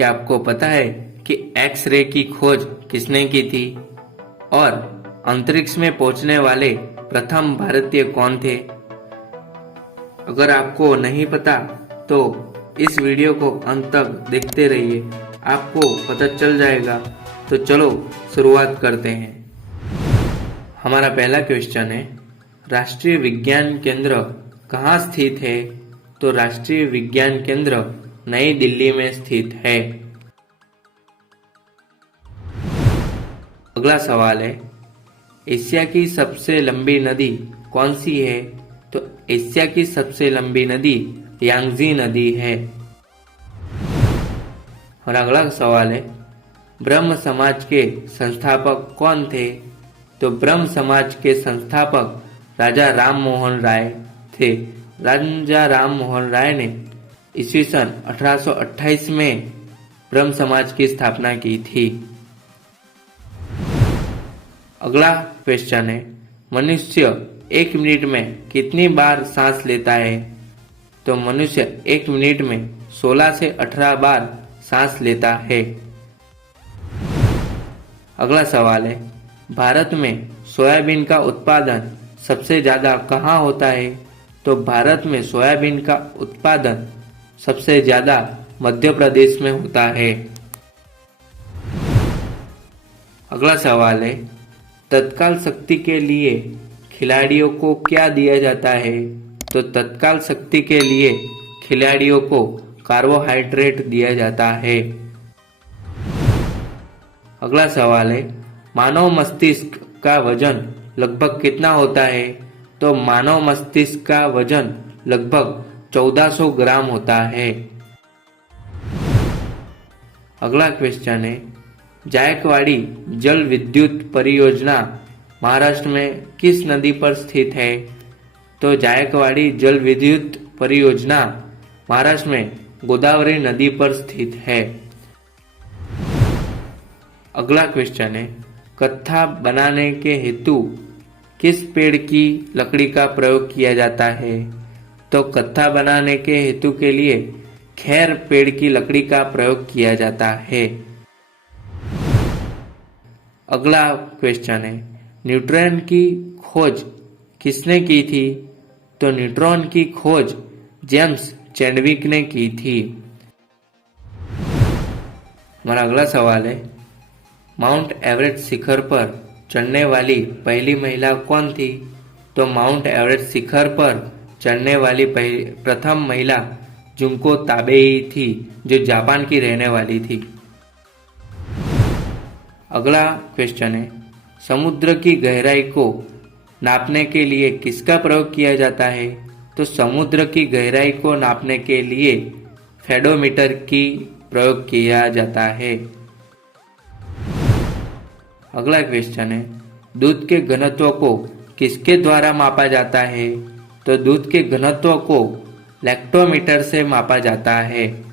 क्या आपको पता है कि एक्स-रे की खोज किसने की थी और अंतरिक्ष में पहुंचने वाले प्रथम भारतीय कौन थे? अगर आपको नहीं पता तो इस वीडियो को अंत तक देखते रहिए, आपको पता चल जाएगा। तो चलो शुरुआत करते हैं। हमारा पहला क्वेश्चन है, राष्ट्रीय विज्ञान केंद्र कहाँ स्थित है? तो राष्ट्रीय विज्ञान केंद्र नई दिल्ली में स्थित है। अगला सवाल है, एशिया की सबसे लंबी नदी कौन सी है? तो एशिया की सबसे लंबी नदी यांगजी नदी है। और अगला सवाल है, ब्रह्म समाज के संस्थापक कौन थे? तो ब्रह्म समाज के संस्थापक राजा राम मोहन राय थे। राजा राम मोहन राय ने ईस्वी सन 1828 में ब्रह्म समाज की स्थापना की थी। अगला क्वेश्चन है, मनुष्य 1 मिनट में कितनी बार सांस लेता है? तो मनुष्य 1 मिनट में 16 से 18 बार सांस लेता है। अगला सवाल है, भारत में सोयाबीन का उत्पादन सबसे ज्यादा कहाँ होता है? तो भारत में सोयाबीन का उत्पादन सबसे ज्यादा मध्य प्रदेश में होता है। अगला सवाल है, तत्काल शक्ति के लिए खिलाड़ियों को क्या दिया जाता है? तो तत्काल शक्ति के लिए खिलाड़ियों को कार्बोहाइड्रेट दिया जाता है। अगला सवाल है, मानव मस्तिष्क का वजन लगभग कितना होता है? तो मानव मस्तिष्क का वजन लगभग 1400 ग्राम होता है। अगला क्वेश्चन है, जायकवाड़ी जल विद्युत परियोजना महाराष्ट्र में किस नदी पर स्थित है? तो जायकवाड़ी जल विद्युत परियोजना महाराष्ट्र में गोदावरी नदी पर स्थित है। अगला क्वेश्चन है, कत्था बनाने के हेतु किस पेड़ की लकड़ी का प्रयोग किया जाता है? तो कत्था बनाने के हेतु के लिए खैर पेड़ की लकड़ी का प्रयोग किया जाता है। अगला क्वेश्चन है, न्यूट्रॉन की खोज किसने की थी? तो न्यूट्रॉन की खोज जेम्स चैडविक ने की थी। हमारा अगला सवाल है, माउंट एवरेस्ट शिखर पर चढ़ने वाली पहली महिला कौन थी? तो माउंट एवरेस्ट शिखर पर चढ़ने वाली प्रथम महिला जुंको ताबेई थी, जो जापान की रहने वाली थी। अगला क्वेश्चन है, समुद्र की गहराई को नापने के लिए किसका प्रयोग किया जाता है? तो समुद्र की गहराई को नापने के लिए फेडोमीटर की प्रयोग किया जाता है। अगला क्वेश्चन है, दूध के घनत्व को किसके द्वारा मापा जाता है? तो दूध के घनत्व को लैक्टोमीटर से मापा जाता है।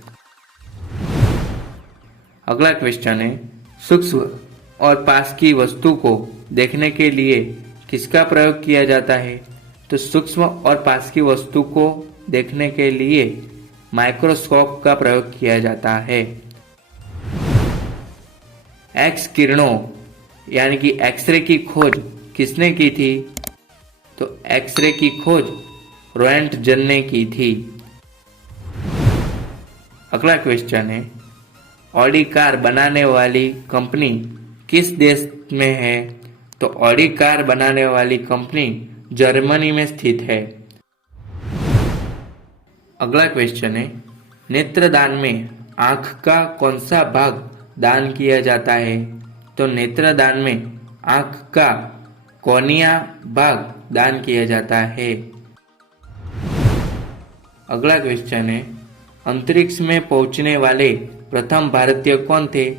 अगला क्वेश्चन है, सूक्ष्म और पास की वस्तु को देखने के लिए किसका प्रयोग किया जाता है? तो सूक्ष्म और पास की वस्तु को देखने के लिए माइक्रोस्कोप का प्रयोग किया जाता है। एक्स किरणों यानी कि एक्सरे की खोज किसने की थी? तो एक्सरे की खोज रोएंटजन ने की थी। अगला क्वेश्चन है, ऑडी कार बनाने वाली कंपनी किस देश में है? तो ऑडी कार बनाने वाली कंपनी जर्मनी में स्थित है। अगला क्वेश्चन है, नेत्रदान में आंख का कौन सा भाग दान किया जाता है? तो नेत्रदान में आंख का कॉर्निया भाग दान किया जाता है। अगला क्वेश्चन है, अंतरिक्ष में पहुंचने वाले प्रथम भारतीय कौन थे?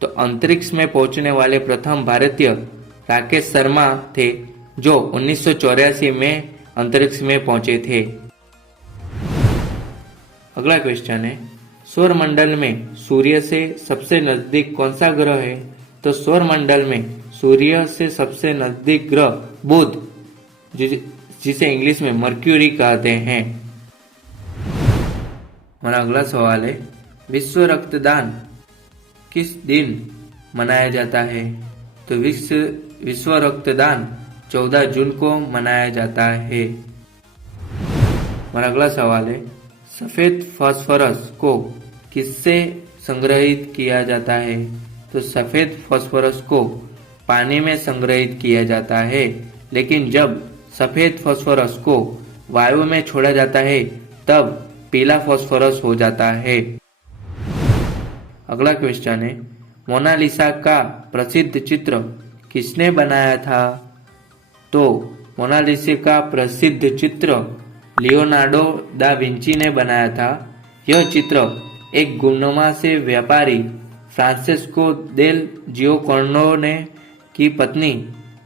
तो अंतरिक्ष में पहुंचने वाले प्रथम भारतीय राकेश शर्मा थे, जो 1984 में अंतरिक्ष में पहुंचे थे। अगला क्वेश्चन है, सौर मंडल में सूर्य से सबसे नजदीक कौन सा ग्रह है? तो सौर मंडल में सूर्य से सबसे नजदीक ग्रह बुध, जिसे इंग्लिश में मर्क्यूरी कहते हैं। हमारा अगला सवाल है, विश्व रक्तदान किस दिन मनाया जाता है? तो विश्व रक्तदान 14 जून को मनाया जाता है। हमारा अगला सवाल है, सफेद फास्फोरस को किससे संग्रहित किया जाता है? तो सफेद फास्फोरस को पानी में संग्रहित किया जाता है, लेकिन जब सफेद फास्फोरस को वायु में छोड़ा जाता है तब पीला फास्फोरस हो जाता है। अगला क्वेश्चन है, मोनालिसा का प्रसिद्ध चित्र किसने बनाया था? तो मोनालिसा का प्रसिद्ध चित्र लियोनार्डो दा विंची ने बनाया था। यह चित्र एक गुमनामा से व्यापारी फ्रांसेस्को देल जियोकोंडो की पत्नी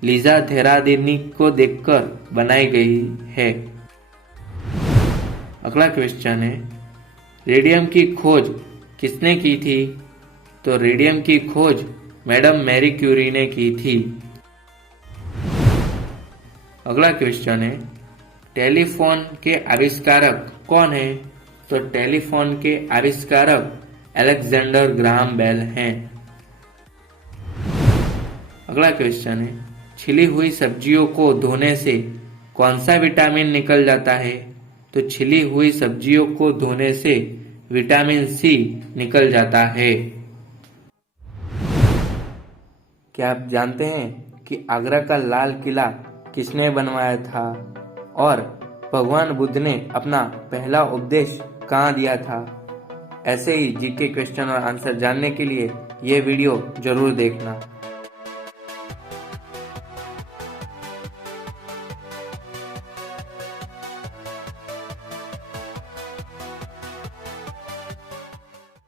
लीजा थेरादिनी को देखकर बनाई गई है। अगला क्वेश्चन है, रेडियम की खोज किसने की थी? तो रेडियम की खोज मैडम मैरी क्यूरी ने की थी। अगला क्वेश्चन है, टेलीफोन के आविष्कारक कौन है? तो टेलीफोन के आविष्कारक अलेक्जेंडर ग्राहम बेल हैं। अगला क्वेश्चन है, छिली हुई सब्जियों को धोने से कौन सा विटामिन निकल जाता है? तो छिली हुई सब्जियों को धोने से विटामिन सी निकल जाता है। क्या आप जानते हैं कि आगरा का लाल किला किसने बनवाया था? और भगवान बुद्ध ने अपना पहला उपदेश कहाँ दिया था? ऐसे ही जीके क्वेश्चन और आंसर जानने के लिए ये वीडियो जरूर देखना।